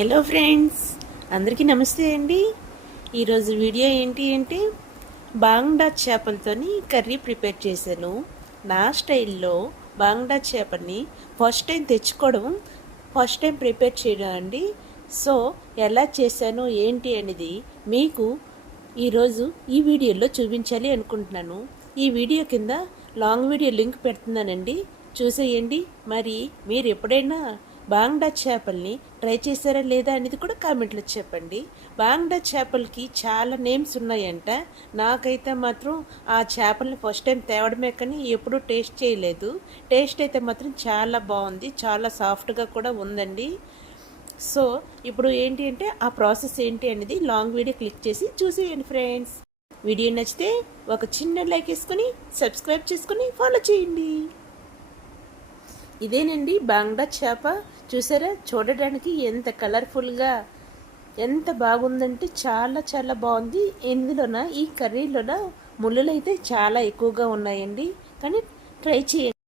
Hello friends, అందరికీ నమస్తే అండి. ఈరోజు వీడియో ఏంటి అంటే బాంగ్డా చేపలతోని కర్రీ ప్రిపేర్ చేశాను. నా స్టైల్లో బాంగ్డా చేపల్ని ఫస్ట్ టైం తెచ్చుకోవడం, ఫస్ట్ టైం ప్రిపేర్ చేయడం అండి. సో ఎలా చేశాను ఏంటి అనేది మీకు ఈరోజు ఈ వీడియోలో చూపించాలి అనుకుంటున్నాను. ఈ వీడియో కింద లాంగ్ వీడియో లింక్ పెడుతున్నానండి, చూసేయండి. మరి మీరు ఎప్పుడైనా బాంగ్డా చేపల్ని ట్రై చేశారా లేదా అనేది కూడా కామెంట్లో చెప్పండి. బాంగ్డా చేపలకి చాలా నేమ్స్ ఉన్నాయంట. నాకైతే మాత్రం ఆ చేపల్ని ఫస్ట్ టైం తేవడమే కానీ ఎప్పుడూ టేస్ట్ చేయలేదు. టేస్ట్ అయితే మాత్రం చాలా బాగుంది, చాలా సాఫ్ట్గా కూడా ఉందండి. సో ఇప్పుడు ఏంటి అంటే ఆ ప్రాసెస్ ఏంటి అనేది లాంగ్ వీడియో క్లిక్ చేసి చూసేయండి ఫ్రెండ్స్. వీడియో నచ్చితే ఒక చిన్న లైక్ వేసుకొని సబ్స్క్రైబ్ చేసుకొని ఫాలో చేయండి. ఇదేనండి బాంగ్డా చేప. చూసారా, చూడడానికి ఎంత కలర్ఫుల్గా, ఎంత బాగుందంటే చాలా చాలా బాగుంది. ఇందులోన ఈ కర్రీలోన ముళ్ళులు అయితే చాలా ఎక్కువగా ఉన్నాయండి, కానీ ట్రై చేయండి.